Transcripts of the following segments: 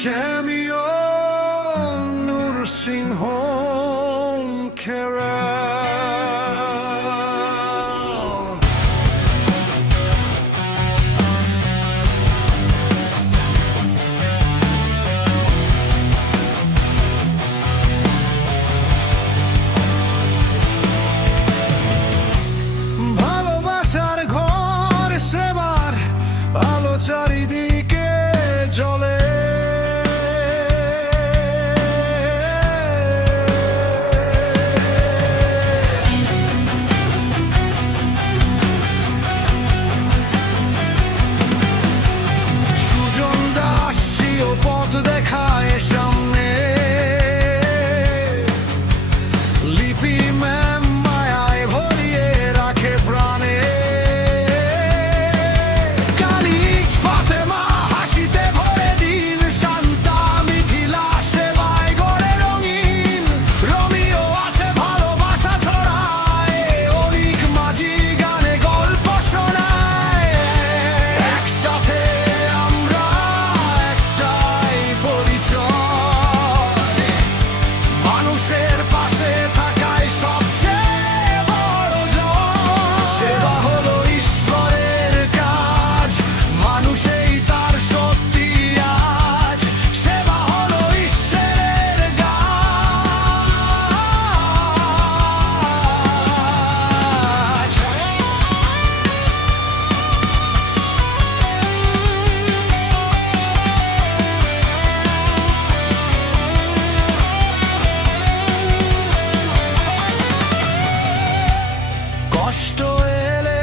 Samuel nursing home care out. ভালোবাসার ঘর সেবার আলো চারিদিকে জ্বলে। পথ দেখায় সামনে, লিপি ম্যাম মায়ায় ভরিয়ে রাখে প্রাণে। কালিজ ফাতেমা হাসিতে ভরে দিন, শান্তা মিথিলা সেবায় গড়ে রঙিন। রমিও আছে ভালোবাসা ছড়ায়, অনিক মাঝি গানে গল্প শোনায়। একসাথে আমরা মানুষের পাশে থাকাই সবচেয়ে বড় জয়। সেবা হলো ঈশ্বরের কাজ, মানুষেই তার শক্তি আজ। সেবা হলো ঈশ্বরের কাজ। কষ্ট এলে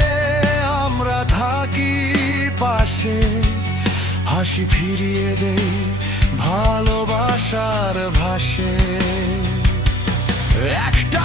আমরা থাকি পাশে, হাসি ফিরিয়ে দেই ভালোবাসার ভাষে। একটা